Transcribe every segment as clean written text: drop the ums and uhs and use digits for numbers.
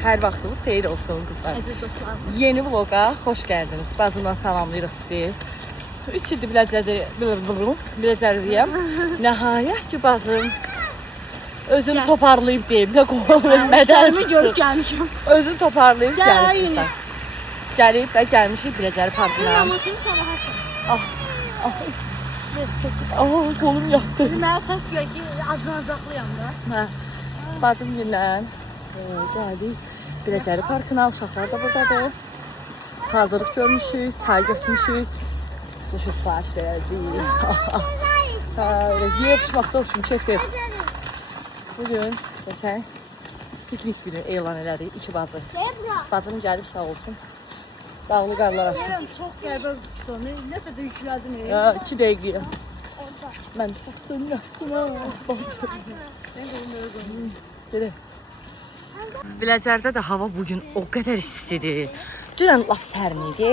Hər vaxtınız xeyir olsun qızlar. Yeni vloqa xoş gəldiniz. Bacımdan salamlayırıq sizi. 3 ildir Biləcərdiyəm. Nəhayət ki bacım özünü toparlayıb deyim. Nə qoyulmadan görüb gəlmişəm. Özünü toparlayıb gəlib. Gəlib və gəlmişik Biləcəri parkına. Kolum yatdı. Mənə çatmıyor ki, acınacaqlıyam da. Hə. Bacım ilə gəldik Biləcəri parkına. Uşaqlar da buradadır. Hazırlıq görmüşük, çay götürmüşük. Sushi sipariş verdik. Yiyib içməkdə olsun, keyf ver. Bugün geçen piknik günü elan elədik, 2 bacı. Bacım gəlib sağ olsun. Dağlı qarlar aşır. Çox qəribə tutdu. Nə qədər yüklədin? 2 dəqiqəyə. Mən saxdım yaşına. Gedək. Biləcərdə də hava bugün o qədər istidir. Dünən laf sərin idi.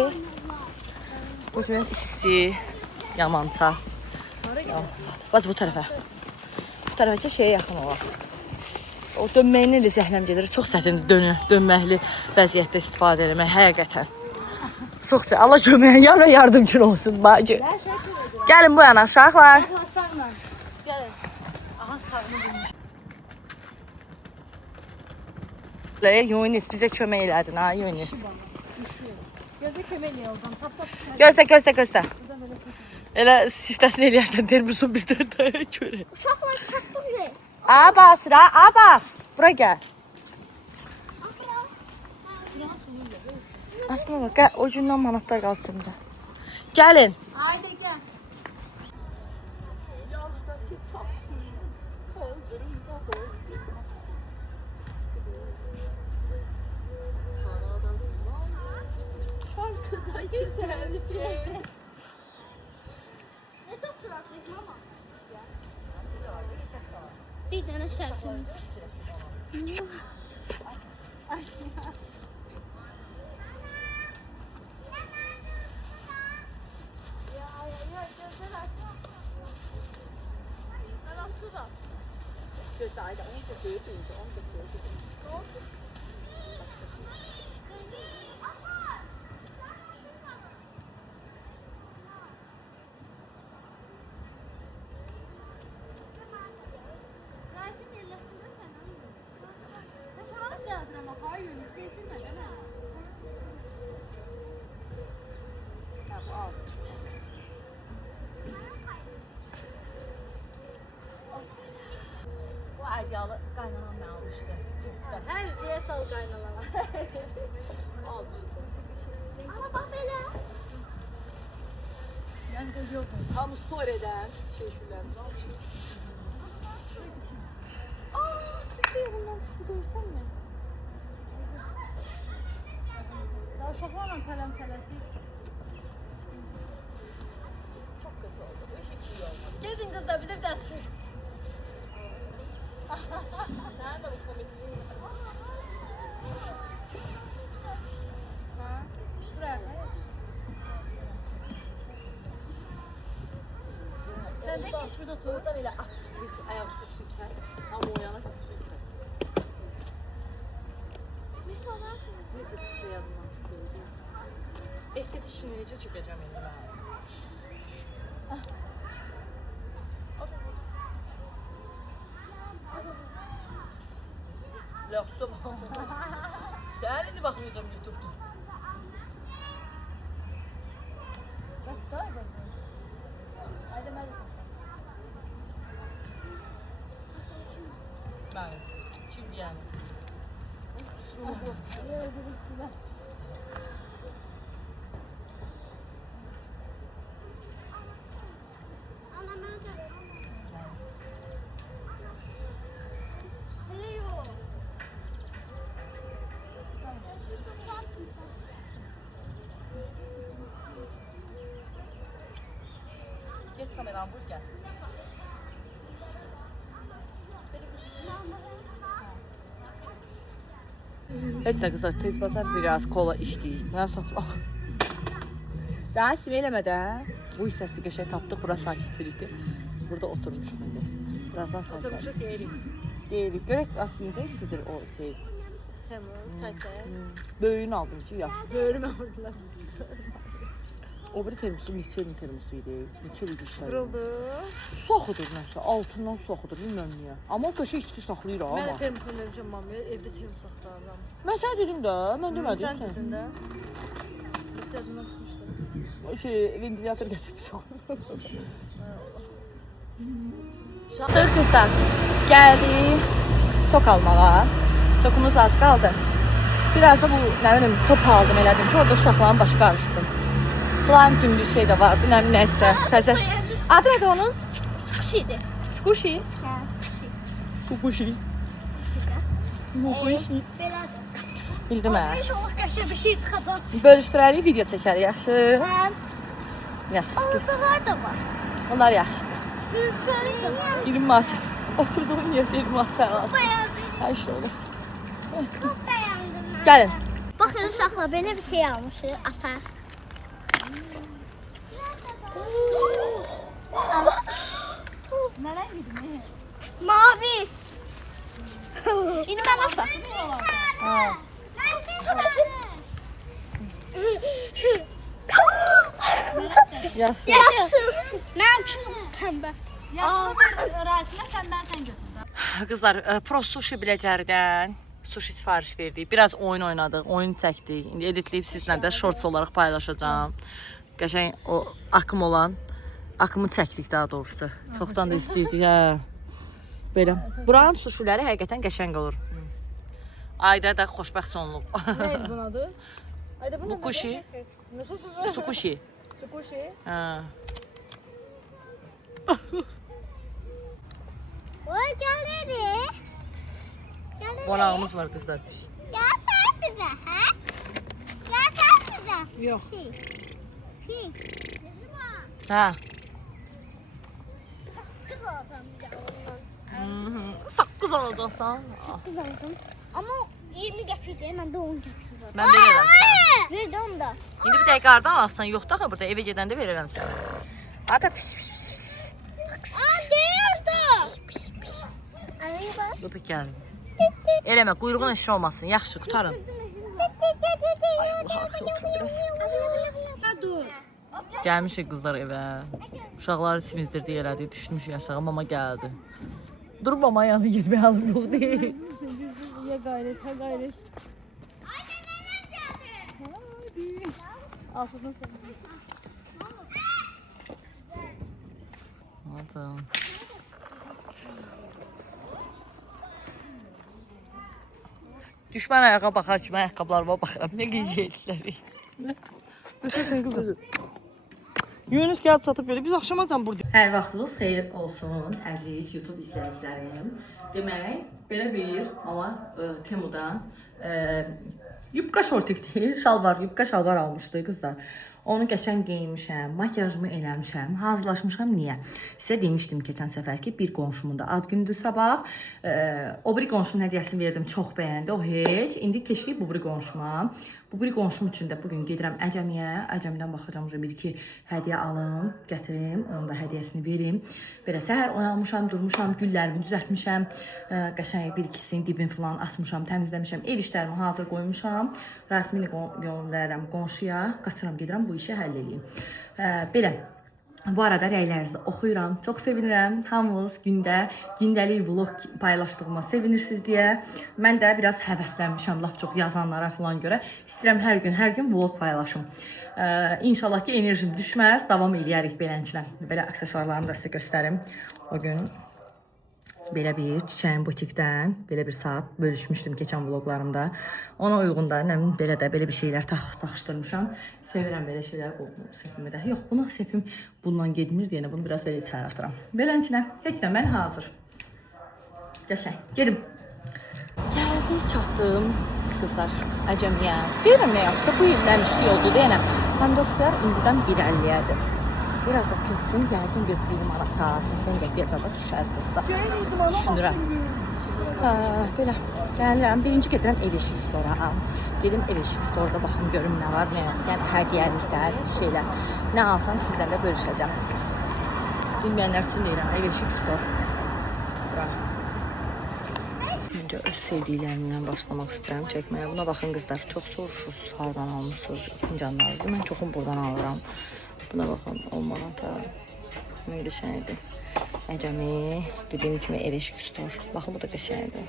Bugün isti, yamanta. Bacı bu tərəfə. Bu tərəfə şeyə yaxın olar. O dönməyinə elə zəhləm gedir. Çox çətindir dönməkli vəziyyətdə istifadə etmək həqiqətən. Çox Allah köməyə yana yardımcın olsun bacı. Gəlin bu yana uşaqlar. Yunis bizə kömək elədin ha Yunis. Gözə kömək eləyəm. Gözlə. Elə siftəsini eləyərsən termosun bir dərdə görə. Uşaqlar çatdım ki. Abbas, Abbas. Bura gəl. Asma bak, gəl. O gündən manatlar qalsın bizə. Gəlin. Haydi gəl. Bir dənə şərfim. Ayyalı qaynanam mən almışdı. Hər şeyə sal qaynalama. Almışdı. Ana bax belə. Yəni də yoxdur. Tam storydən şüşülərimizi almışıq. Süper bundan çıxdı görsənmi? Daha uşaqlarla tələm-tələsik. Çox kötü oldu. Hiç iyi olmadı. Gedin qızlar bir də dəst çək. Nerede bu komikliğin? Bırak. Sen de geç burada otur. Oradan elə at, ayaqüstü su içər. Amma o yana su içər. Necə çıxdı yadımdan çıxdı. Estetik işini necə çəkəcəm indi mən? Lafsa bak. Sen indi bakmıyordum YouTube'da. Bak daha iyi bak. Haydi hadi. Ben. Kim yani? Geç kameran vur gel. Heç də qızlar tez basar biraz kola içdik. Mənim saçım. Rasim eləmə də. Bu hissəsi qəşəng tapdıq. Bura sakitçilikdir. Burada oturmuşuq indi. Birazdan oturmuşuq deyirik. Deyirik. Görək aslında necə istidir o şey. Tamam, çay. Böyüyünü aldın ki, yaxşı. Bölümə vurdular. O biri termosu neçə ilin termosu idi? Neçə il işlədi? Qırıldı. Su axıdır nəsə, altından su axıdır, bilməm niyə. Amma o qəşəng isti saxlayır ha. Mən də termosunu vermişəm mamaya, evdə termos axtarıram. Mən sənə dedim də, mən demədim. Sən dedin də. Yadımdan çıxmışdı. Ventilator gətirmişəm. Şah. Qızlar, gəldik sok almağa. Sokumuz az qaldı. Biraz da bu, nə bilim, top aldım elədim ki, orada uşaqların başı qarışsın. Slime kimi bir şey də var, nə bilim, nəysə. Təzə. Adı nədir onun? Squishy'di. Squishy. Ha, Squishy. Squishy. belə. Bildim hə. İnşallah qəşəng bir şey çıxacaq. Bölüşdürərik, video çəkərik, yaxşı. Hə, Yaxşı. aldılar da var. Onlar yaxşıdır. Gülşəli də var. 20 manat. Oturduğum yerdə 20 manat lazım. Dayandım. Hər şey olasın. Çok dayandım ben. Gəlin. Bakın uşaqlar, belə bir şey almışıq, atar. Nə rəngdir? Mavi. İndi mən nasıl? Yaxşı. Yaşıl. Mənim üçün pəmbə. Yaşlı Rasimə sən götür. Qızlar, Pro Sushi biləcərdən sushi sifariş verdik. Biraz oyun oynadıq, oyun çəkdik. İndi editləyib sizlə də shorts olaraq paylaşacağam. Qəşəng o akımı çəkdik daha doğrusu. Çoxdan da istəyirdik, hə. Belə. Buranın sushiləri həqiqətən qəşəng olur. Ayda da xoşbəxt sonluq. Nə idi bunun adı? Ayda bunun Bukushi. Nasıl sushi? Sukushi. Sukushi. Hə. Oy, gəlirik. Qonağımız var qızlar. Gəl bizə, hə? Gəl bizə. Yox. Pi. Hə. Qız alacağım bir də ondan. Saqqız alacaqsan. Qız alacağım. Amma 20 qəpik deyil, məndə 10 qəpik var. Mən verirəm sənə. Ver də onu da. İndi bir dəqiqə qardan alsan, yoxdur axı burada evə gedəndə verirəm sənə. Ada pis pis pis pis. Aa, deyil də. Anne bak. Bu da gəl. Eləmə, quyruğun işi olmasın. Yaxşı, qutarın. Allah arxaya otur biraz. Hə dur. Gəlmişik qızlar evə. Uşaqları timizdirdik elədik, düşmüşük aşağı, mama gəldi. Dur mama yanı girməyə alım, yox deyil. Ya gayret, ha gayret. Afiyet olsun. Adam. Düşmən ayağa baxar ki, mən ayaqqabılarıma baxıram. Nə gizləyirlər. Ötəsən qızı. Yunus gəlib çatıb belə. Biz axşamacan buradayıq. Hər vaxtınız xeyir olsun, əziz YouTube izləyicilərim. Demək, belə bir mama Temudan yubka şortik deyil, şalvar, yubka şalvar almışdı qızlar. Onu qəşəng geyinmişəm, makyajımı eləmişəm, hazırlaşmışam. Niyə? Sizə demişdim keçən səfər ki, bir qonşumun da ad gündür sabah. O biri qonşunun hədiyyəsini verdim, çox bəyəndi. O heç. İndi keçdik bu biri qonşuma. Bu biri qonşum üçün də bugün gedirəm Əcəmiyə. Əcəmidən baxacağım, bir-iki hədiyyə alım, gətirim, onun da hədiyyəsini verim. Belə səhər oyanmışam, durmuşam, güllərimi düzəltmişəm. Qəşəng bir-ikisini dibini falan açmışam, təmizləmişəm. Ev işlərimi hazır qoymuşam. Rəsmini göndərirəm qonşuya. Qaçıram, gedirəm bu işi həll edeyim. Belə. Bu arada rəylərinizi oxuyuram. Çox sevinirəm. Hamınız gündəlik vlog paylaşdığıma sevinirsiniz deyə. Mən də biraz həvəslənmişəm lap çox yazanlara falan görə. İstəyirəm hər gün vlog paylaşım. İnşallah ki enerjim düşməz. Davam eləyərik beləncə. Belə aksesuarlarımı da sizə göstərim. O gün belə bir çiçəyin butikdən belə bir saat bölüşmüşdüm keçən vloglarımda. Ona uyğun da belə bir şeylər taxışdırmışam. Sevirəm belə şeylər bu sepimi də. Yox, buna sepim bundan getmir deyənə bunu biraz belə içəri atıram. Beləncə, heç nə mən hazır. Qəşəng. Gedim. Gəldik, çatdım qızlar Əcəmiyə. Deyirəm nə yapdı? Bu il nəmişli oldu deyənə. Pomidorlar indidən 1.50-yədir. Biraz da keçsin, yəqin bir 1 manata, 80 qəpiyəcədə düşər qızlar. Düşünürəm. Belə, gəlirəm. Birinci gedirəm ev eşik stora. Gedim ev eşik storda baxım görüm nə var, nə yox. Yəni hədiyyəliklər, şeylər. Nə alsam sizlə də bölüşəcəm. Bilməyənlər üçün deyirəm, ev eşik stor. Bura. Öncə öz sevdiklərimdən başlamaq istəyirəm çəkməyə. Buna baxın qızlar, çox soruşursunuz hardan almışsınız fincanlarınızı. Mən çoxum buradan alıram. Buna baxın, 10 manata. Nə qəşəngdir. Əcəmi, dediyim kimi Eveşik Store. Baxın, bu da qəşəngdir.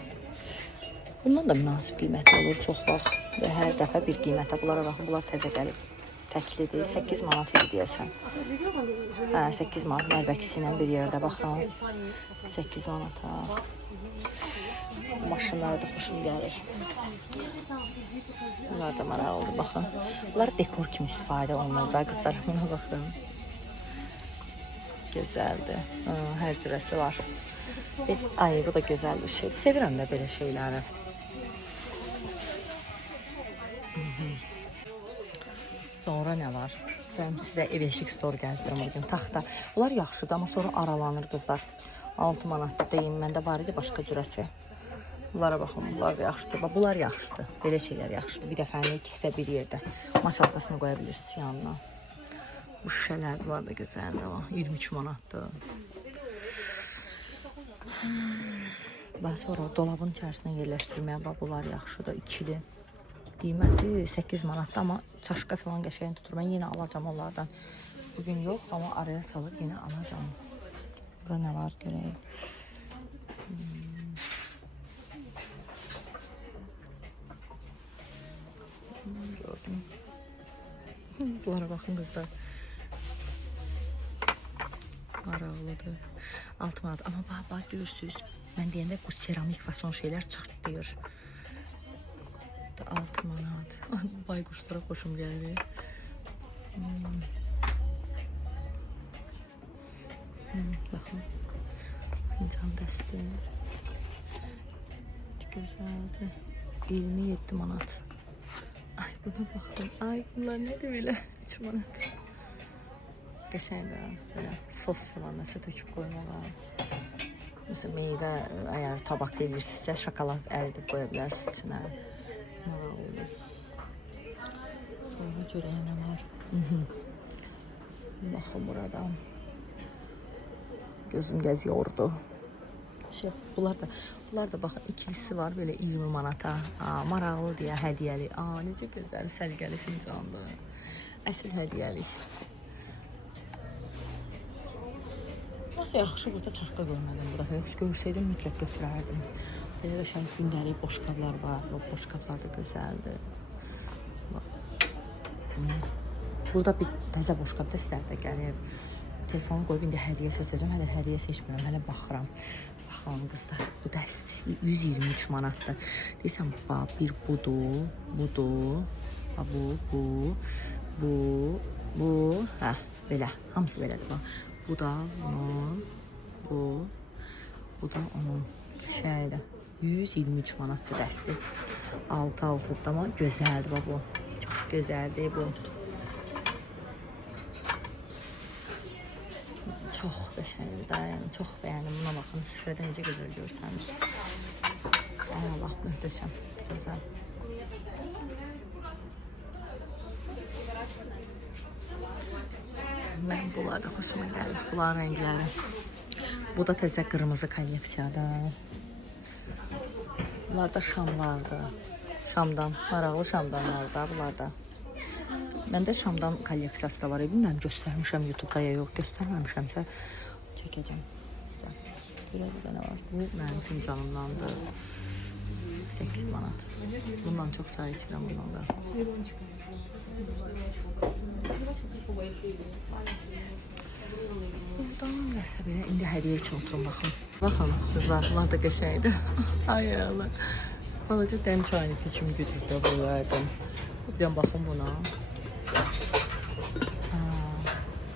Bundan da münasib qiyməti olur çox vaxt. Və hər dəfə bir qiymətə. Bunlara baxın, bunlar təzə gəlib. Təklidir, 8 manat idi deyəsən. Hə, 8 manat mərbəkisi ilə bir yerdə baxın. 8 manata. Maşınlara da xoşum gəlir. Bunlar da maraqlıdır, baxın. Bunlar dekor kimi istifadə olunur da qızlar. Buna baxın. Gözəldir. Hər cürəsi var. Ay, bu da gözəl bir şeydir. Sevirəm də belə şeyləri. Sonra nə var? Ben sizə Eveşik Store gəzdirim bugün. Taxta. Bunlar yaxşıdır, amma sonra aralanır qızlar. 6 manatda deyim, məndə var idi başqa cürəsi. Bunlara baxın, bunlar da yaxşıdır. Bunlar yaxşıdır. Belə şeylər yaxşıdır. Bir dəfənin ikisi də bir yerdə. Maç halqasını qoya bilirsiniz yanına. Bu şüşələr, bunlar da gözəldir. 23 manatdır. Və sonra dolabın içərisinə yerləşdirməyə bax, bunlar yaxşıdır. İkili. Qiyməti 8 manatdır, amma çaşqa falan qəşəng tutur. Mən yenə alacağım onlardan. Bugün yox, amma araya salıb yenə alacağım. Burada nə var görək. Gördüm. Bunlara baxın qızlar. Maraqlıdır. 6 manat. Amma bax görürsünüz. Mən deyəndə bu seramik fason şeylər çartlayır. 6 manat. Baykuşlara xoşum gəlir. Baxın. Fincan dəsti. Gözəldir. 27 manat. Ay, buna baxın. Ay, bunlar nədir belə? 3 manat. Qəşəngdir. Belə sos falan nəsə töküb qoymağa. Mesela meyvə, əgər tabaq edirsinizsə, şokolad əridib qoya bilərsiniz içinə. Maraqlıdır. Sonra görək nə var. Baxın burada. Gözüm gəziyordu. Bunlar da baxın, ikilisi var belə 20 manata. Maraqlı deyə hədiyyəli. Necə gözəl, səliqəli fincandır. Əsl hədiyyəlik. Nasıl yaxşı burada çarxqa görmədim bu dəfə. Yox, görsəydim mütləq götürərdim. Belə qəşəng gündəlik boşqablar var. Boşqablar da gözəldir. Burada bir təzə boşqab dəstləri də gəlib. Telefonu qoyub indi hədiyyə seçəcəm. Hələ hədiyyə seçmirəm, hələ baxıram. Baxın qızlar, bu dəst 123 manatdır. Deyirsən, bir budur, bu. Hə, belə, hamısı belədir. Bu da onun, bu da onun şeydir. 123 manatdır dəsti. 6-6'dır ama gözəldir bu. Çox gözəldir bu. Çox qəşəngdir da, yəni çox bəyəndim. Buna baxın, süfrədə necə gözəl görsənir. Ay Allah, möhtəşəm, gözəl. Mən bunlar da xoşuma gəlir, bunlar rəngləri. Bu da təzə qırmızı kolleksiyadır. Bunlar da şamlardır. Şamdan, maraqlı şamdanlar da bunlar da. Məndə şamdan kolleksiyası da var. Bilmirəm, göstərmişəm YouTube'da ya yox, göstərməmişəmsə çəkəcəm sizə. Burada da nə var? Bu mənim fincanımdandır. 8 manat. Bundan çox çay içirəm bundan da. Buradan nəsə belə, indi hədiyyə üçün oturum, baxın. Baxın, qızlar, bunlar da qəşəkdir. Ay Allah. Balaca dəm çayınızı kimi götürdü bunlardan. Buradan baxın buna.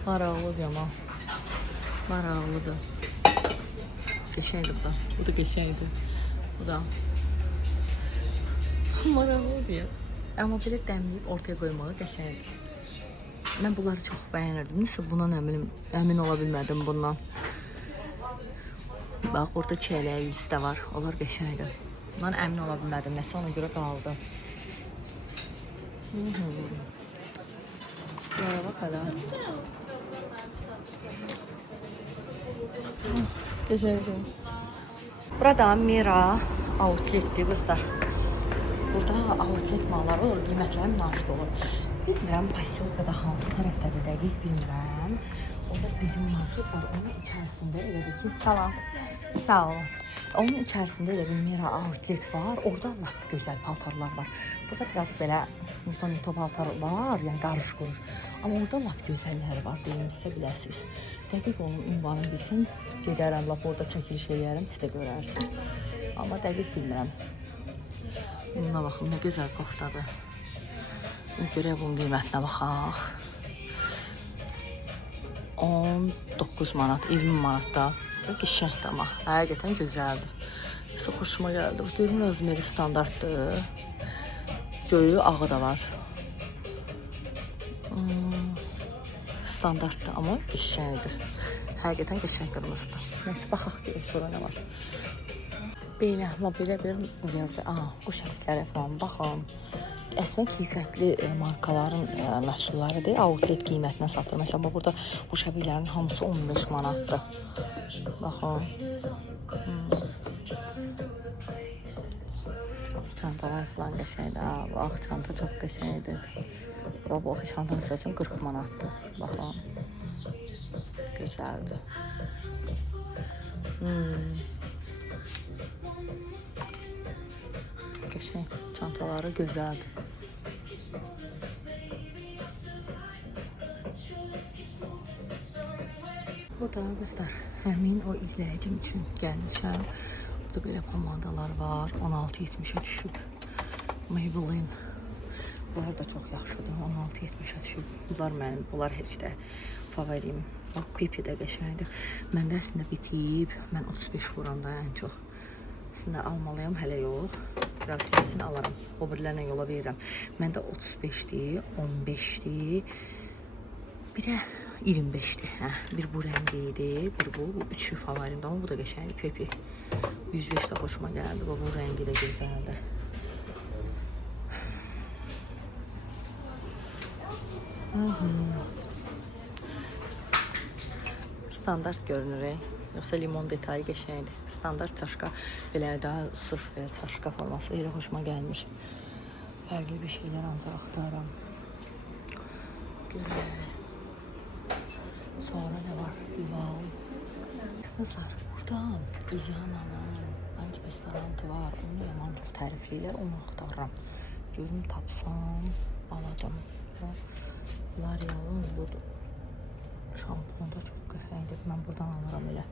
Maraqlıdır ama. Maraqlıdır. Qəşəkdir bu da. Bu da qəşəkdir. Bu da. Maraqlıdır ya. Amma belə dəmləyib ortaya qoymağı qəşəkdir. Mən bunları çox bəyənirdim. Nəsə buna əmin ola bilmədim bundan. Bax, orada çiyələyisi də var. Onlar qəşəkdir. Bundan əmin ola bilmədim. Nəsə ona görə qaldı. Bunlara bax hələ. Qəşəkdir. Burada Mira outletdir qızlar. Burada outlet malları olur, qiymətləri münasib olur. Bilmirəm, Posyolkada hansı tərəfdədir dəqiq bilmirəm. Orada bizim market var, onun içərisində elə bil ki, salam, sağ olun. Onun içərisində elə bil Mira outlet var, orada lap gözəl paltarlar var. Burada biraz belə mito paltar var, yəni qarış qurur. Amma orada lap gözəlləri var, deyim sizə biləsiniz. Dəqiq onun ünvanını bilsin, gedərəm, lap orada çəkiliş eləyərəm, siz də görərsiniz. Amma dəqiq bilmirəm. Buna baxın, nə gözəl koftadır. Görək bunun qiymətinə baxaq. 19 manat, 20 manatda. Qəşəngdir amma, həqiqətən gözəldir. Çox xoşuma gəldi. Görün, özmeri standartdır. Göyü, ağı da var. Standartdır, amma qəşəngdir. Həqiqətən qəşəng qırmızıdır. Neyse, baxaq görək sonra nə var. Belə, amma belə bir yerdə, bu şəbəkələrə falan baxın. Əslində keyfiyyətli markaların məhsullarıdır. Outlet qiymətinə satılır. Məsələn, burada bu şəbəkələrin hamısı 15 manatdır. Baxın. Çantalar falan qəşəngdir. Bax, çanta çox qəşəngdir. Bu çantası üçün 40 manatdır. Baxın. Gözəldir. Qəşəng çantaları gözəldir. Bu da qızlar, həmin o izləyicim üçün gəlmişəm. Burada belə pomadalar var, 16.70-ə düşüb. Maybelline. Bunlar da çox yaxşıdır, 16.70-ə düşüb. Bunlar mənim, bunlar heç də favorim. Bax, Pepe də qəşəngdir. Məndə əslində bitib, mən 35 vuram da ən çox. Əslində almalıyam, hələ yox. Biraz kesin alaram. O birilərlə yola verirəm. Məndə 35-dir, 15-dir. Bir də 25-dir. Bir bu rəngiydi, bir bu üçü favorimdir. Amma bu da qəşəngdir. Pepe 105 də xoşuma gəldi. Bu rəngi də gözəldir. Standart görünür. Yoxsa limon detayı qəşəngdir. Standart çaşka, belə daha sırf belə çaşka forması elə xoşuma gəlmir. Fərqli bir şeylər ancaq axtarıram. Görək. Sonra nə var? Bilal. Qızlar, burada İziana'nın antiperspiranti var. Onu yaman çox tərifləyirlər, onu axtarıram. Görüm tapsam, aladım. L'Oreal'ın budur. Şampon da çox qəşəngdir. Mən buradan alıram elə.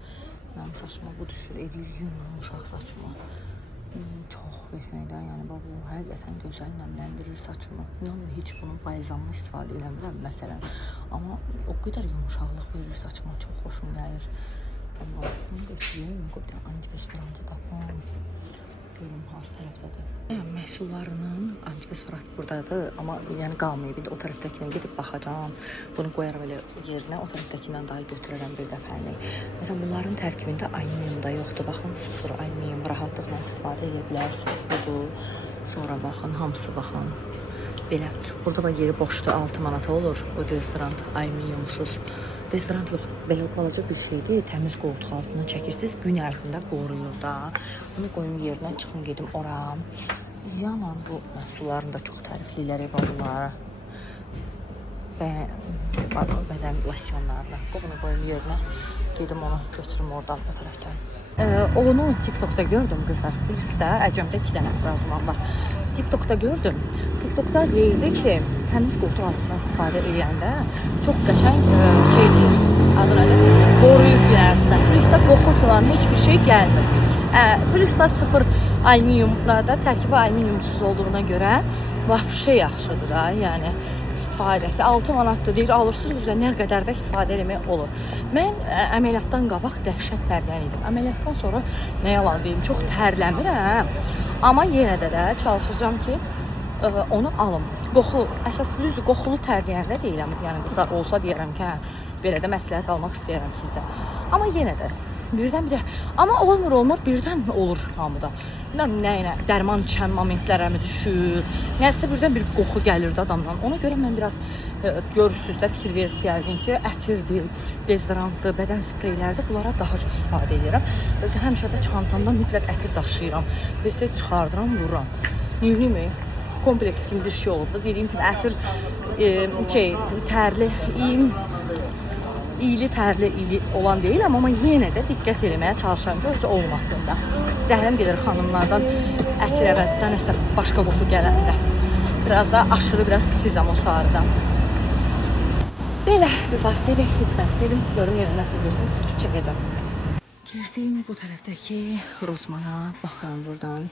Mənim saçıma bu düşür, edir yumuşaq saçıma. Çox qəşəngdir. Yəni bu həqiqətən gözəl nəmləndirir saçımı. Yəni heç bunun balzamını istifadə eləmirəm məsələn. Amma o qədər yumuşaqlıq verir saçıma, çox xoşum gəlir. Amma bunu götürəyim, antiperspiranti tapam. Görüm hansı tərəfdədir. Məhsullarının antiperspiranti buradadır, amma yəni qalmayıb. Bir də o tərəfdəkinə gedib baxacağam. Bunu qoyaram elə yerinə, o tərəfdəkindən daha götürərəm bir dəfəlik. Məsələn, bunların tərkibində alüminium da yoxdur. Baxın, sıfır alüminium rahatlıqla istifadə edə bilərsiniz. Budur. Sonra baxın, hamısı baxın. Belə. Burada bax yeri boşdur, 6 manata olur. O deodorant alüminiumsuz. Deodorant yox, belə balaca bir şeydir. Təmiz qoltuq altına çəkirsiniz, gün ərzində qoruyur da. Bunu qoyum yerinə, çıxın gedim ora. Ziyanla bu məhsulların da çox təriflilər bunları. Bədən losyonlarla. Bunu qoyum yerinə, gedim onu götürüm oradan o tərəfdən. Onu TikTok'da gördüm qızlar. Birisi də Əcəmdə 2 dənə razumam var. TikTok'da gördüm. TikTok'da deyildi ki, təmiz qoltuq altından istifadə edəndə çox qəşəng şeydir. Adı nədir? Qoruyub bilərsinə. Plusda qoxu falan heç bir şey gəlmir. Plusda sıfır alüminiumlarda tərkibi alüminiumsuz olduğuna görə vəhşi yaxşıdır da, yəni istifadəsi 6 manatdır deyir, alırsınız və nə qədər də istifadə etmək olur. Mən əməliyyatdan qabaq dəhşət tərlənirdim. Əməliyyatdan sonra nə yalan deyim, çox tərləmirəm. Amma yenə də çalışacağam ki, onu alım. Qoxu, əsas düzdür, qoxulu tərləyəndə deyirəm, yəni qızlar olsa deyərəm ki, belə də məsləhət almaq istəyirəm sizdə. Amma yenə də birdən bir də. Amma olmur, birdən olur hamıda. Bilmirəm nə, dərman içən momentlərə mi düşür? Nəsə birdən bir qoxu gəlirdi adamdan. Ona görə mən biraz görürsüz də fikir verirsiniz yəqin ki, ətirdir, dezodorantdır, bədən spreylərdir. Bunlara daha çox istifadə edirəm. Özü həmişə də çantamda mütləq ətir daşıyıram. Bəs çıxardıram, vururam. Neyimi? Kompleks kimi bir şey oldu. Dediyim kimi ətir tərli, iyili tərli olan deyil, amma yenə də diqqət eləməyə çalışıram ki, olmasın da. Zəhləm gedir xanımlardan ətir əvəzində nəsə başqa qoxu gələndə. Biraz da aşırı, biraz titizəm o sarıda. Belə, güzel, dedim, görüm yerə nəsə görsün, suçu çəkəcəm. Girdim bu tərəfdəki Rosmana, baxıram buradan.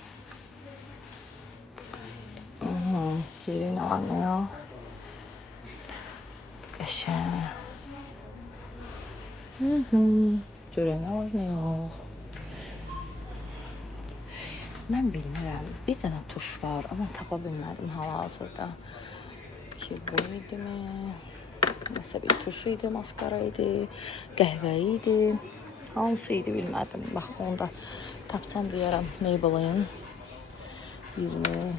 Gelin almaya. Qəşəng. Görən nə var, nə yox. Mən bilmirəm, bir dənə tuş var, amma tapa bilmədim hal-hazırda. Ki, bu idimi? Nəsə bir tuş idi, maskara idi, qəhvə idi. Hansı idi bilmədim. Bax, onu da tapsam deyərəm. Maybelline 20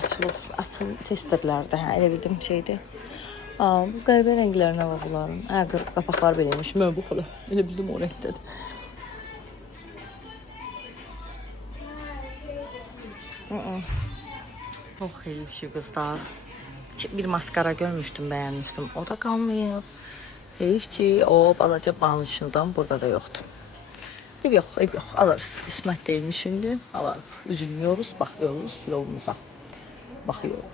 açıl testerlərdə, elə bildim şeydir. Bu qəhvə rənglərinə var bunların. Qapaqlar beləymiş, mən bu xala. Elə bildim o rəngdədir. Çox heyifşi qızlar. Bir maskara görmüşdüm, bəyənmişdim. O da qalmayıb. Heyif ki, o balaca banışından burada da yoxdur. Ev yox, alırız. İsmət deyilmiş şimdi, alırız. Üzülmüyoruz, baxıyoruz yolumuza. Baxıyoruz.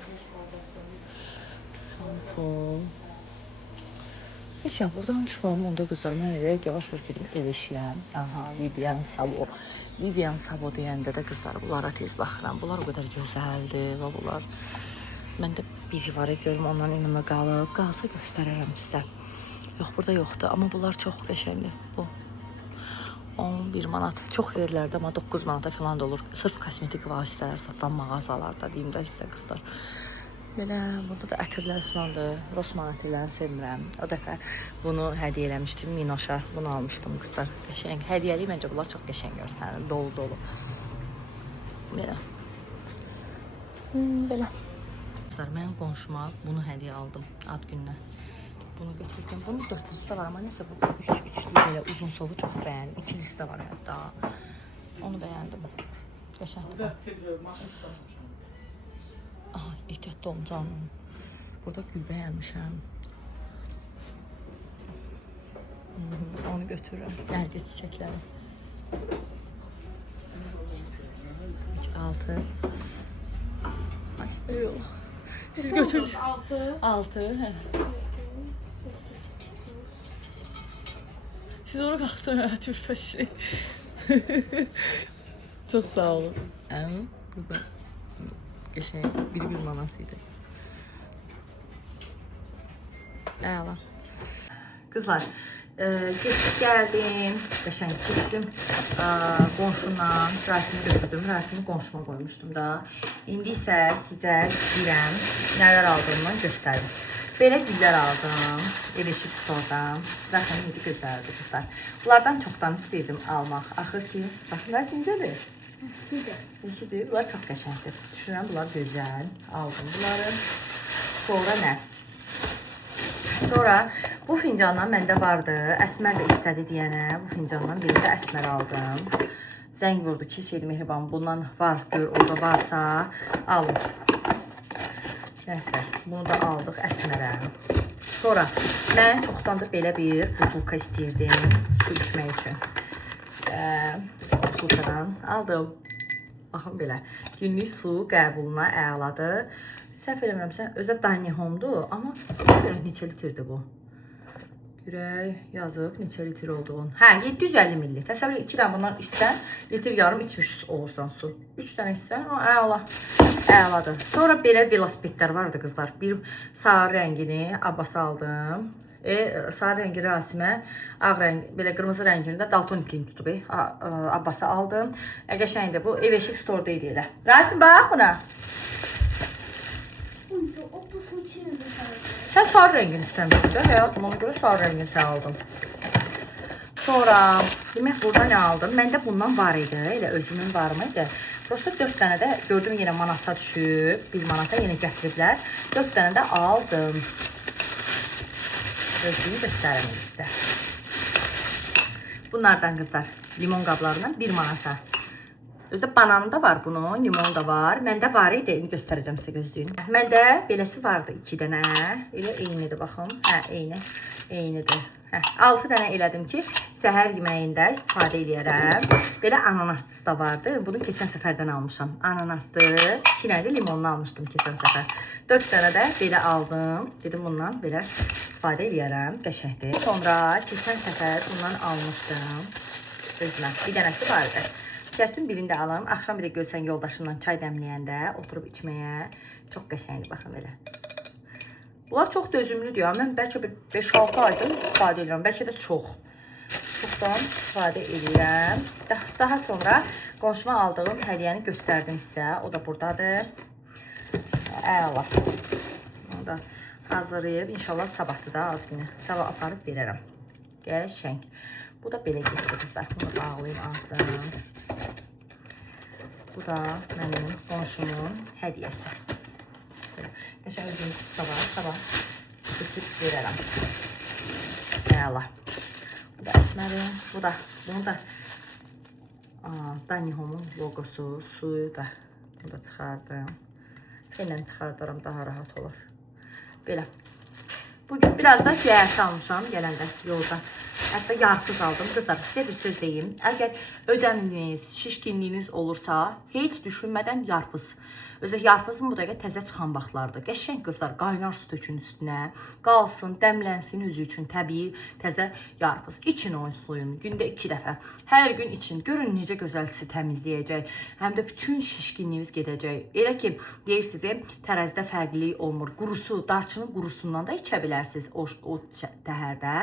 Şampun. Heç ya, buradan çıxalım, onda qızlar, mən elə yavaş-yavaş gedim ev işləm. Aha, Vivian Sabo deyəndə də qızlar, bunlara tez baxıram. Bunlar o qədər gözəldir və bunlar... Məndə biri var, görüm ondan imimə qalıb. Qalsa göstərərəm sizə. Yox, burada yoxdur, amma bunlar çox qəşəngdir. Bu 11 manat. Çox yerlərdə, amma 9 manata falan da olur. Sırf kosmetik vasitələr satılan mağazalarda, deyim də sizə qızlar. Belə, burada da ətirlər falandır. Rosman ətirlərini sevmirəm. O dəfə bunu hədiyyə eləmişdim Minoşa. Bunu almışdım qızlar. Qəşəng. Hədiyyəli məncə bunlar çox qəşəng görsənir. Dolu. Belə. Belə. Qızlar, mən qonşuma bunu hədiyyə aldım ad gününə. Bunu götürdüm. Bunun 4-lüsü də var, amma nəsə bu 3-lü belə uzun sovu çox bəyəndim. 2-lisi də var hətta. Onu bəyəndim. Qəşəngdir bu. Aha, ehtiyatda olun canım. Burada gül bəyənmişəm. Onu götürürüm. Nərgiz çiçəkləri. 6. Ay, yox. Siz götürün. 6. Hə. Siz ona qalxsana, türfəşi. Çox sağ olun. Burada qəşəng, biri 1 manat idi. Əla. Qızlar, gəldim, qəşəng keçdim. Qonşumla rəsimi götürdüm, rəsimi qonşuma qoymuşdum da. İndi isə sizə istəyirəm, nələr aldığımı göstərim. Belə güllər aldım, Ev-Eşik Store'dan. Zaten indi gözəldir qızlar. Bunlardan çoxdan istəyirdim almaq. Axır ki, baxın, rəsim necədir? Eşidir. Bunlar çox qəşəngdir. Düşünürəm, bunlar gözəl. Aldım bunları. Sonra nə? Sonra bu fincandan məndə vardı. Əsmər də istədi deyənə. Bu fincandan biri də Əsmər aldım. Zəng vurdu ki, Şeydi Mehriban, bundan var, gör, orada varsa alın. Nəsə, bunu da aldıq Əsmərə. Sonra mən çoxdan da belə bir butulka istəyirdim su içmək üçün. Butulkadan aldım. Baxın belə. Günlük su qəbuluna əladır. Səhv eləmirəmsə, özdə Danihomdur, amma görək neçə litrdir bu. Görək, yazıb neçə litr olduğunu. Hə, 750 ml. Təsəvvür 2 dənə bundan içsən, litr yarım içmiş olursan su. 3 dənə içsən, o əla. Əladır. Sonra belə velosipedlər vardı qızlar. Bir sarı rəngini Abbasa aldım. Sarı rəngi Rasimə, ağ rəng, belə qırmızı rəngini də daltonikini tutub. Abbasa aldım. Qəşəngdir. Bu Ev-Eşik Store'da idi elə. Rasim, bax buna. Sən sarı rəngini istəmişdin də, həyatım, ona görə sarı rəngini sən aldım. Sonra demək burada nə aldım? Məndə bundan var idi. Elə özümün var mıydı? Prosta 4 dənə də gördüm yenə manata düşüb. 1 manata yenə gətiriblər. 4 dənə də aldım. Özünü göstərim sizə. Bunlardan qızlar limon qablarından 1 manata. Özdə bananı da var bunun, limon da var. Məndə var idi, indi göstərəcəm sizə gözləyin. Məndə beləsi vardı 2 dənə. Elə eynidir baxın. Hə, eynidir. Hə, 6 dənə elədim ki, səhər yeməyində istifadə edərəm. Belə ananaslısı da vardı. Bunu keçən səfərdən almışam. Ananaslı, 2 dənə də limonlu almışdım keçən səfər. 4 dənə də belə aldım. Dedim bundan belə istifadə edərəm. Qəşəngdir. Sonra keçən səfər bundan almışdım. Özümə. Bir dənəsi vardı. Keçdim birini də alalım. Axşam bir də görsən yoldaşımla çay dəmləyəndə oturub içməyə çox qəşəngdir baxın belə. Bunlar çox dözümlüdür. Mən bəlkə 5-6 aydır istifadə edirəm. Bəlkə də çox. Çoxdan istifadə edirəm. Daha sonra qonşuma aldığım hədiyyəni göstərdim sizə. O da buradadır. Əla. Onu da hazırlayıb inşallah sabahdır da ad günü. Sabah aparıb verərəm. Qəşəng. Bu da belə getdi qızlar. Bunu bağlayıb alsın. Bu da mənim qonşumun hədiyyəsi. Qəşəng özüm sabah keçib verərəm. Əla. Bu da əsmərim. Bunu da Danihomun logosu, suyu da bunu da çıxardım. Fellə çıxardaram, daha rahat olur. Belə. Bugün biraz da ziyarət almışam gələndə yolda. Hətta yarpız aldım. Qızlar, sizə bir söz deyim. Əgər ödəminiz, şişkinliyiniz olursa, heç düşünmədən yarpız. Özə yarpızın bu dəqiqə təzə çıxan vaxtlardır. Qəşəng qızlar, qaynar su tökün üstünə. Qalsın, dəmlənsin özü üçün təbii, təzə yarpız. İçin o suyunu gündə 2 dəfə. Hər gün için. Görün necə gözəl sizi təmizləyəcək. Həm də bütün şişkinliyiniz gedəcək. Elə ki, deyir sizə tərəzidə fərqlilik olmur. Qurusu, darçının qurusundan da içə bilərsiniz o təhərdə.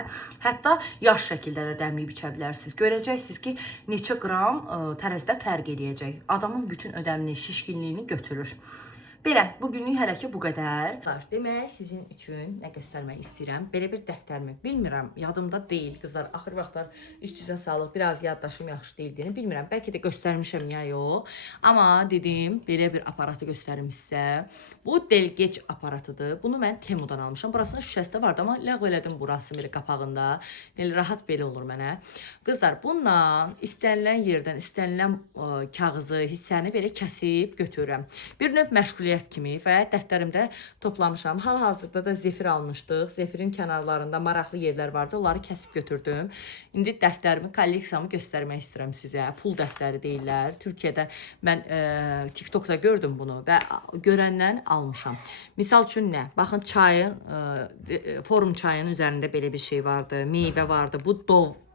Hətta yaş şəkildə də dəmləyib içə bilərsiniz. Görəcəksiniz ki, neçə qram tərəzidə fərq eləyəcək. Adamın bütün ödəmini, şişkinliyini götürür. Belə, bugünlük hələ ki bu qədər. Demək, sizin üçün nə göstərmək istəyirəm? Belə bir dəftərimi bilmirəm, yadımda deyil qızlar. Axır vaxtlar üst-üzə sağlıq, biraz yaddaşım yaxşı deyildiyini bilmirəm. Bəlkə də göstərmişəm ya yox. Amma dedim, belə bir aparatı göstərim sizə. Bu delgeç aparatıdır. Bunu mən Temu'dan almışam. Burasında şüşəsi də vardı, amma ləğv elədim burası belə qapağında. Yəni, rahat belə olur mənə. Qızlar, bununla istənilən yerdən, istənilən kağızı, hissəni belə kəsib götürürəm. Bir növ məşğuliyyət kimi və dəftərimdə toplamışam. Hal-hazırda da zefir almışdıq. Zefirin kənarlarında maraqlı yerlər vardı. Onları kəsib götürdüm. İndi dəftərimi, kolleksiyamı göstərmək istəyirəm sizə. Pul dəftəri deyirlər. Türkiyədə mən TikTokda gördüm bunu və görəndən almışam. Misal üçün nə? Baxın, çayın, forum çayının üzərində belə bir şey vardı. Meyvə vardı. Bu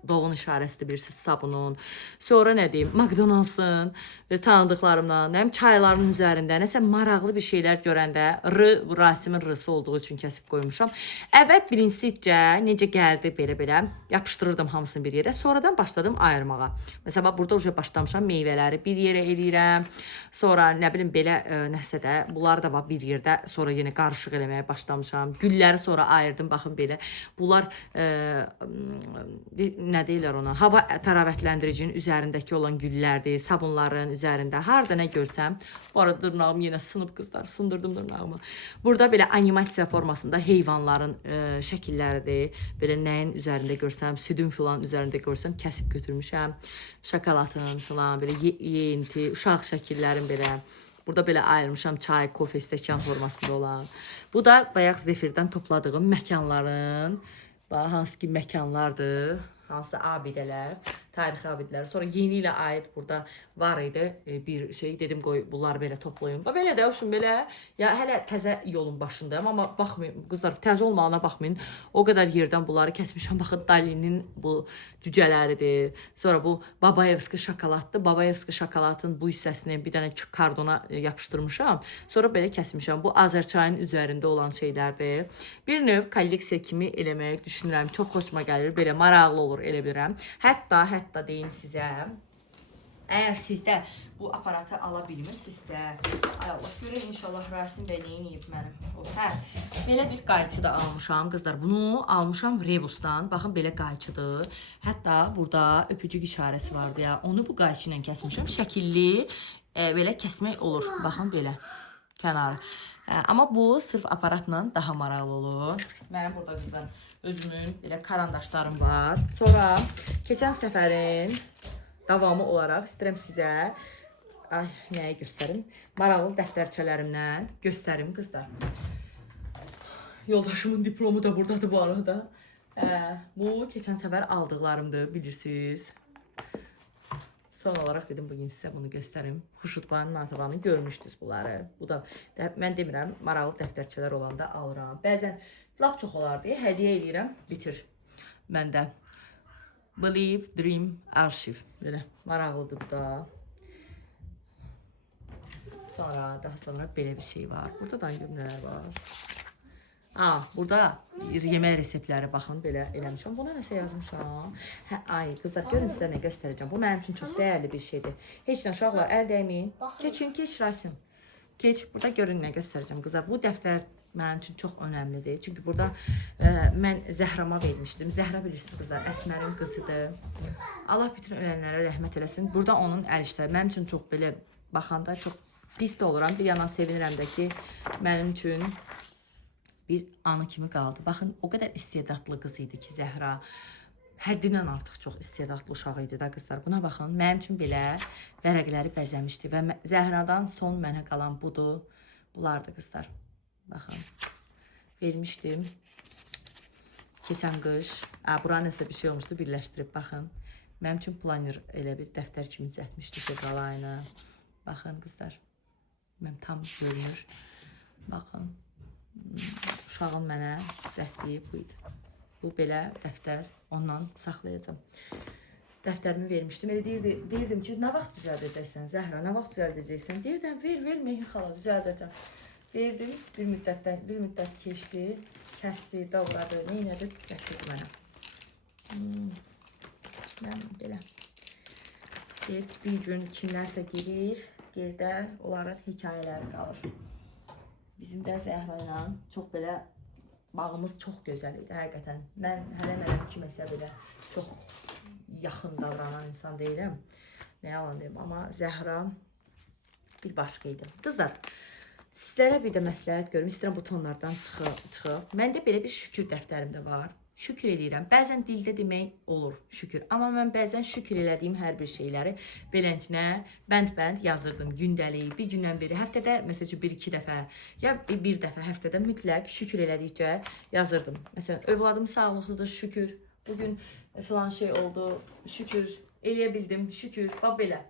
Dovun işarəsidir, bilirsiniz, sabunun. Sonra nə deyim, McDonald'sın və tanıdıqlarımdan, nəyim, çayların üzərində, nəsə maraqlı bir şeylər görəndə, Rasimin rısı olduğu üçün kəsib qoymuşam. Əvvəl birincicə necə gəldi belə-belə, yapışdırırdım hamısını bir yerə, sonradan başladım ayırmağa. Məsələn, burada уже başlamışam meyvələri bir yerə eləyirəm, sonra nə bilim belə nəsə də, bunlar da var bir yerdə, sonra yenə qarışıq eləməyə başlamışam. Gülləri sonra ayırdım, baxın belə. Bunlar nə deyirlər ona? Hava təravətləndiricinin üzərindəki olan güllərdir, sabunların üzərində. Harda nə görsəm, bu arada dırnağım yenə sınıb qızlar, sındırdım dırnağımı. Burada belə animasiya formasında heyvanların şəkilləridir. Belə nəyin üzərində görsəm, südün filan üzərində görsəm, kəsib götürmüşəm. Şokoladın filan, belə yeyinti, uşaq şəkillərin belə. Burada belə ayırmışam çay, kofe, stəkan formasında olan. Bu da bayaq zefirdən topladığım məkanların, hansı ki məkanlardır, hansı abidələr, tarixi abidələr. Sonra yeni ilə aid burada var idi bir şey. Dedim qoy bunları belə toplayın. Belə də uşun belə, ya hələ təzə yolun başındayım, amma baxmayın qızlar, təzə olmağına baxmayın. O qədər yerdən bunları kəsmişəm. Baxın, Dalinin bu cücələridir. Sonra bu Babayevski şokoladdır. Babayevski şokoladın bu hissəsini bir dənə kardona yapışdırmışam. Sonra belə kəsmişəm. Bu Azərçayın üzərində olan şeylərdir. Bir növ kolleksiya kimi eləməyi düşünürəm. Çox xoşuma gəlir. Belə maraqlı olur, elə bilirəm. Hətta deyim sizə, Əgər sizdə bu aparatı ala bilmirsinizsə, ay Allah görək inşallah Rasim bəy neyiniyib mənim. Hə, belə bir qayçı da almışam qızlar. Bunu almışam Rebusdan. Baxın belə qayçıdır. Hətta burada öpücük işarəsi vardı ya. Onu bu qayçı ilə kəsmişəm. Şəkilli belə kəsmək olur. Baxın belə kənarı. Hə, amma bu sırf aparatla daha maraqlı olur. Mənim burada qızlar özümün belə karandaşlarım var. Sonra keçən səfərin davamı olaraq istəyirəm sizə nəyi göstərim? Maraqlı dəftərçələrimdən göstərim qızlar. Yoldaşımın diplomu da buradadır bu arada. Bu keçən səfər aldıqlarımdır, bilirsiniz. Son olaraq dedim bugün sizə bunu göstərim. Xuşudbanın, Natavanı görmüşdünüz bunları. Bu da mən demirəm, maraqlı dəftərçələr olanda alıram. Bəzən lap çox olar deyə hədiyyə eləyirəm, bitir məndə. Believe, Dream, Arşiv. Belə maraqlıdır bu da. Daha sonra belə bir şey var. Burada da nələr var. Burada yemək reseptləri baxın belə eləmişəm. Buna nəsə yazmışam. Ay qızlar görün sizə nə göstərəcəm. Bu mənim üçün çox dəyərli bir şeydir. Heç nə uşaqlar əl dəyməyin. Keçin, keç Rasim. Keç. Burada görün nə göstərəcəm qızlar. Bu dəftər mənim üçün çox önəmlidir. Çünki burada mən Zəhrama vermişdim. Zəhra bilirsiniz qızlar, Əsmərin qızıdır. Allah bütün ölənlərə rəhmət eləsin. Burada onun əl işləri mənim üçün çox belə baxanda çox pis də oluram. Bir yandan sevinirəm də ki, mənim üçün bir anı kimi qaldı. Baxın, o qədər istedadlı qız idi ki, Zəhra. Həddindən artıq çox istedadlı uşaq idi da qızlar. Buna baxın, mənim üçün belə vərəqləri bəzəmişdi və Zəhradan son mənə qalan budur. Bunlardır qızlar. Baxın, vermişdim. Keçən qış. Bura nəsə bir şey olmuşdu, birləşdirib. Baxın, mənim üçün planer elə bir dəftər kimi düzəltmişdi fevral ayını. Baxın qızlar, mənim tam görünür. Baxın, uşağın mənə düzəltdiyi bu idi. Bu belə dəftər, ondan saxlayacağım. Dəftərimi vermişdim. Elə deyirdim ki, nə vaxt düzəldəcəksən Zəhra, nə vaxt düzəldəcəksən? Deyirdim, ver, Mehin xala, düzəldəcəm. Verdim, bir müddət keçdi, kəsdi, davradı, neynədi, gətirdi mənə. Mən belə. Bir gün kimlərsə gedir, gerdə onların hekayələri qalır. Bizim də Zəhra ilə çox belə bağımız çox gözəl idi, həqiqətən. Mən hələ mənim kiməsə belə çox yaxın davranan insan deyiləm. Nə yalan deyim, amma Zəhra bir başqa idi. Qızlar, sizlərə bir də məsləhət görüm, istəyirəm bu tonlardan çıxıb. Məndə belə bir şükür dəftərim də var. Şükür eləyirəm. Bəzən dildə demək olur şükür. Amma mən bəzən şükür elədiyim hər bir şeyləri beləncə bənd-bənd yazırdım. Gündəlik, bir gündən beri, həftədə məsələn bir-iki dəfə, ya bir dəfə həftədə mütləq şükür elədikcə yazırdım. Məsələn, övladım sağlıqlıdır, şükür. Bugün filan şey oldu, şükür. Eləyə bildim, şükür. Bax belə.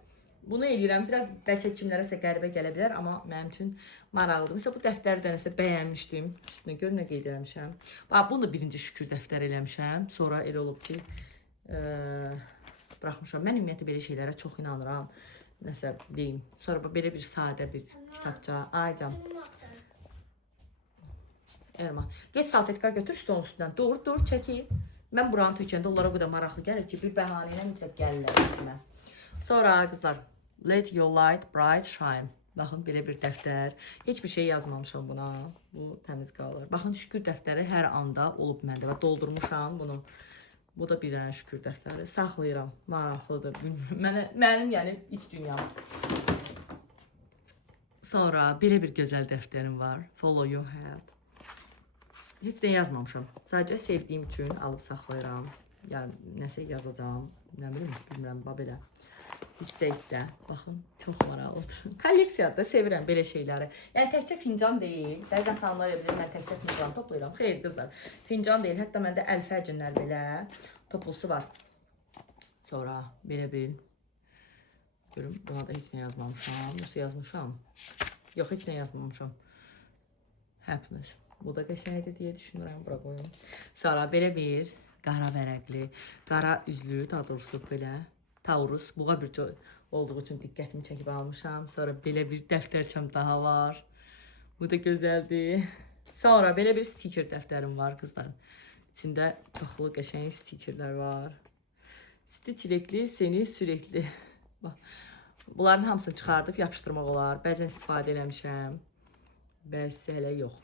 Bunu eləyirəm. Biraz bəlkə kimlərəsə qəribə gələ bilər, amma mənim üçün maraqlıdır. Məsələn, bu dəftəri də nəsə bəyənmişdim. Üstünə gör nə qeyd eləmişəm. Bax, bunu da birinci şükür dəftər eləmişəm. Sonra elə olub ki, buraxmışam. Mən ümumiyyətlə belə şeylərə çox inanıram. Nəsə deyim. Sonra belə bir sadə bir kitabça. Aycam. Erman. Get salfetka götür stolun üstündən. Dur, çəkil. Mən buranı tökəndə onlara o qədər maraqlı gəlir ki, bir bəhanə ilə mütləq gəlirlər üstümə. Sonra qızlar, let your light bright shine. Baxın, belə bir dəftər. Heç bir şey yazmamışam buna. Bu təmiz qalır. Baxın, şükür dəftəri hər anda olub məndə və doldurmuşam bunu. Bu da bir dənə şükür dəftəri. Saxlayıram. Maraqlıdır. Mənim yəni iç dünyam. Sonra belə bir gözəl dəftərim var. Follow your heart. Heç nə yazmamışam. Sadəcə sevdiyim üçün alıb saxlayıram. Yəni nəsə yazacağam. Nə bilim, bilmirəm, belə. Hissə. Baxın, çox maraqlıdır. Kolleksiyada sevirəm belə şeyləri. Yəni təkcə fincan deyil. Bəzən xanımlar bilir, mən təkcə fincan toplayıram. Xeyr qızlar. Fincan deyil. Hətta məndə əlfərcinlər belə toplusu var. Sonra belə bir. Görüm, buna da heç nə yazmamışam. Nasıl yazmışam? Yox, heç nə yazmamışam. Happiness. Bu da qəşəngdir deyə düşünürəm, bura qoyum. Sonra belə bir qara vərəqli, qara üzlü, daha doğrusu belə Taurus, buğa bir olduğu üçün diqqətimi çəkib almışam. Sonra belə bir dəftərçəm daha var. Bu da gözəldir. Sonra belə bir stiker dəftərim var qızlar. İçində çoxlu qəşəng stikerlər var. Sütü çilekli, seni sürekli. Bax, Bunların hamısını çıxardıb yapışdırmaq olar. Bəzən istifadə eləmişəm. Bəzisi hələ yox.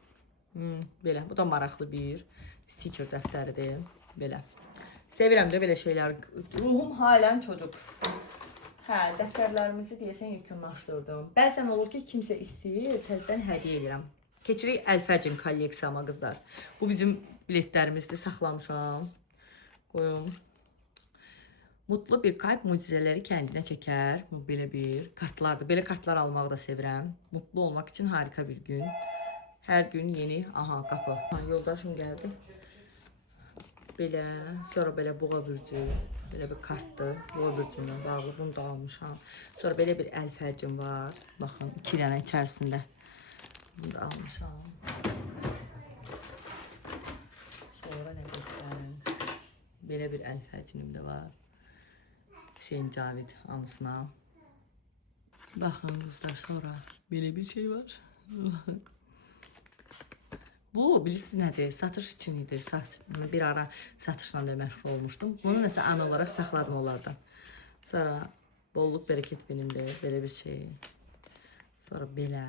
Belə. Bu da maraqlı bir stiker dəftəridir. Belə. Sevirəm də belə şeylər. Ruhum halən çocuk. Hə, dəftərlərimizi deyəsən yekunlaşdırdım. Bəzən olur ki, kimsə istəyir, təzədən hədiyyə edirəm. Keçirik Əlfəcin kolleksiyama qızlar. Bu bizim biletlərimizdir, saxlamışam. Qoyum. Mutlu bir kalp mucizələri kəndinə çəkər. Bu belə bir kartlardır. Belə kartlar almağı da sevirəm. Mutlu olmaq üçün harika bir gün. Hər gün yeni, aha, qapı. Yoldaşım gəldi. Belə, sonra belə boğa bürcü, belə bir kartdır. Boğa bürcünün bağlı, bunu da almışam. Sonra belə bir əlfəcim var. Baxın, 2 dənə içərisində. Bunu da almışam. Sonra nə göstərim? Belə bir əlfəcinim də var. Hüseyin Cavid anısına. Baxın qızlar, sonra belə bir şey var. Bu bilirsiniz nədir? Satış üçün idi. Bir ara satışla da məşğul olmuşdum. Bunu nəsə an olaraq saxladım onlardan. Sonra bolluk bərəkət benimdir. Belə bir şey. Sonra belə.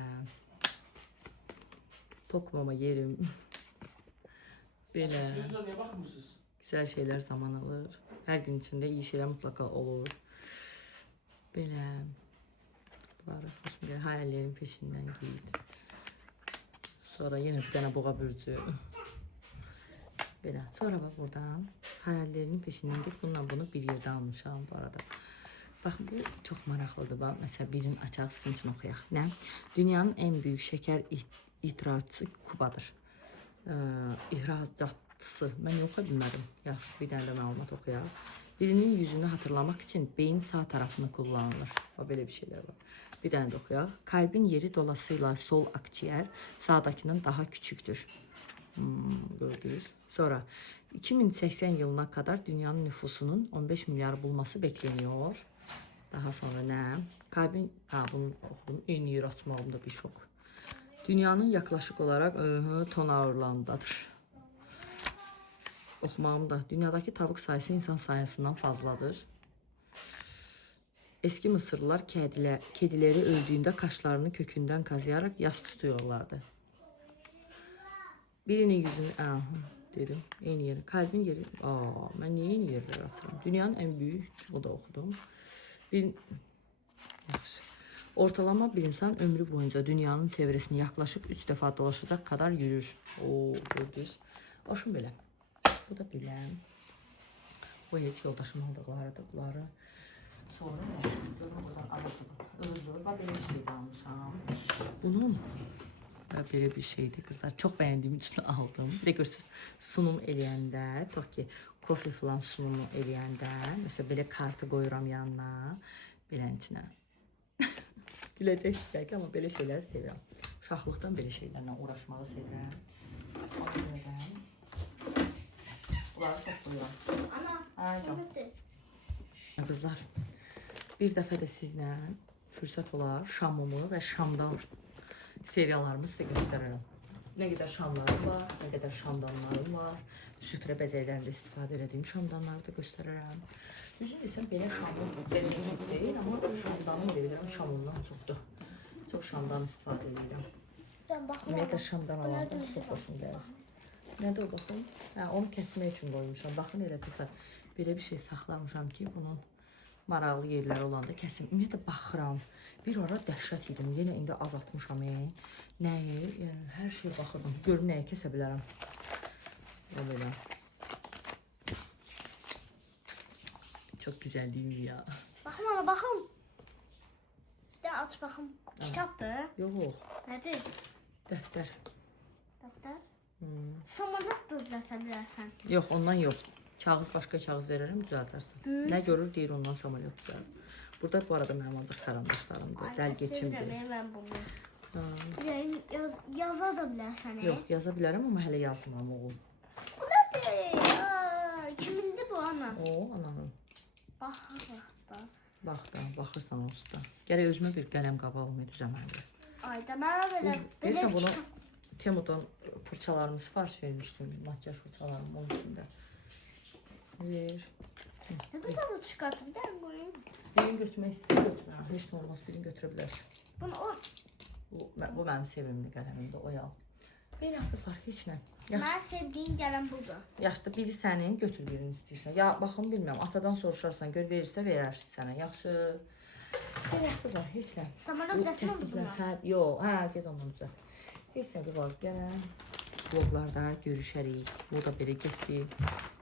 Tokmama yerim. Belə. Güzel şeyler zaman alır. Hər gün içində iyi şeyler mutlaka olur. Belə. Bunları xoşum gəlir. Hayallerin peşindən geyid. Sonra yine bir tane boğa bürcü. Belə. Sonra bak buradan hayallerinin peşindən git. Bundan bunu bir yerdə almışam bu arada. Bakın bu çok maraqlıdır. Bax, mesela birini açaq sizin için oxuyaq. Nə? Dünyanın en büyük şeker ihracatçısı Kubadır. İhracatçısı. Mən oxa bilmədim. Yaxşı, bir dənə də məlumat oxuyaq. Birinin yüzünü hatırlamak için beyin sağ tarafını kullanılır. Böyle bir şeyler var. Bir tane de okuyaq. Kalbin yeri dolasıyla sol akciğer sağdakinin daha küçüktür. Gördünüz. Sonra 2080 yılına kadar dünyanın nüfusunun 15 milyar bulması bekleniyor. Daha sonra ne? Kalbin, bunu okudum. En iyi açmağımda bir şok. Dünyanın yaklaşık olarak ton ağırlığındadır. Oxumağımda. Dünyadaki tavuk sayısı insan sayısından fazladır. Eski Mısırlılar kedileri öldüğünde kaşlarını kökünden kazıyarak yas tutuyorlardı. Birinin yüzünü... dedim. En yeri. Kalbin yeri... ben niye en yerleri açıram? Dünyanın en büyük... O da okudum. Yaxşı. Ortalama bir insan ömrü boyunca dünyanın çevresini yaklaşık 3 defa dolaşacak kadar yürür. Gördünüz. Hoşum belə. Bu da biləm. Bu heç yoldaşım aldıqlarıdır bunları. Sonra görün buradan arasıdır. Bax belə bir şey almışam. Bunun belə bir şeydi kızlar. Çok beğendiğim için aldım. Bir de görürsünüz sunum eləyəndə, tutaq ki kofe falan sunumu eləyəndə, mesela belə kartı qoyuram yanına, belənin içinə. Güləcəksiniz belki ama belə şeyləri sevirəm. Uşaqlıqdan belə şeylərlə uğraşmağı sevirəm. Bunları toplayıram. Ana, kızlar, bir dəfə də sizlə fürsət olar Şamumu və Şamdan seriyalarımı sizə göstərərəm. Nə qədər şamlarım var, nə qədər şamdanlarım var. Süfrə bəzəklərində istifadə etdiyim şamdanları da göstərərəm. Düzün desəm, belə şamdan belə çox deyil, amma şamdanım verirəm, şamından çoxdur. Çox şamdan istifadə edirəm. Ümumiyyətlə şamdan alanda çox xoşum gəlir. Nədir o, baxın? Onu kəsmək üçün qoymuşam. Baxın, elə qızlar, belə bir şey saxlamışam ki, bunun maraqlı yerləri olanda kəsim. Ümumiyyətlə, baxıram. Bir ara dəhşət idim. Yenə indi azaltmışam. Nəyi? Yəni, hər şey baxırdım. Görüm nəyə kəsə bilərəm. Belə. Çok güzel değil mi ya? Baxım ana, baxım. Bir də aç baxım. Kitabdır. Yox. Nədir? Dəftər. Dəftər? Samanat da düzəltə bilərsən. Yox, ondan yox. Kağız, başqa kağız verərəm, düzəltərsən. Nə görür, deyir ondan samolyot düzəlir. Burada bu arada mənim ancaq karandaşlarımdır, dəl geçimdir. Mən bunu. Yəni, yaza da bilərsən. Yox, yaza bilərəm, amma hələ yazmam oğlum. Bu nədir? Kimindir bu ana? O, ananın. Bax da. Bax da, baxırsan onsuz da. Gərək özümə bir qələm qaba almayı düzəməliyim. Ayda, mənə belə Deyirsən bunu Temu'dan fırçalarımı sifariş vermişdim. Makyaj fırçalarım onun içində. Ver. Ne kadar da çıkarttım değil mi koyayım? Birini götürmək istəyirsən, götürmə. Heç nə olmaz, birini götürə bilərsən. Bunu o. Bu mənim sevimli qələmimdir, o yal. Belə qızlar, heç nə. Ben sevdiğim gelen budur. Yaşda biri sənin, götür birini istəyirsən. Ya baxın bilmirəm, atadan soruşarsan, gör verirsə verərsən sənə. Yaxşı. Belə qızlar, heç nə. Samara Bu düzeltmez mi təsdiqlər, bunu? yox, ged ondan düzəlt. Heç nə qızlar, gələn vloglarda görüşərik. Bu da belə getdi.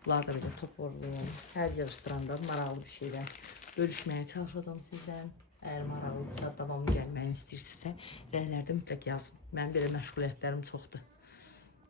Bunlar da belə toparlayın. Hər yarışdıranda maraqlı bir şeylər bölüşməyə çalışacağam sizdən. Əgər maraqlıdırsa, davamlı gəlməyini istəyirsinizsə, rəylərdə mütləq yazın. Mənim belə məşğuliyyətlərim çoxdur.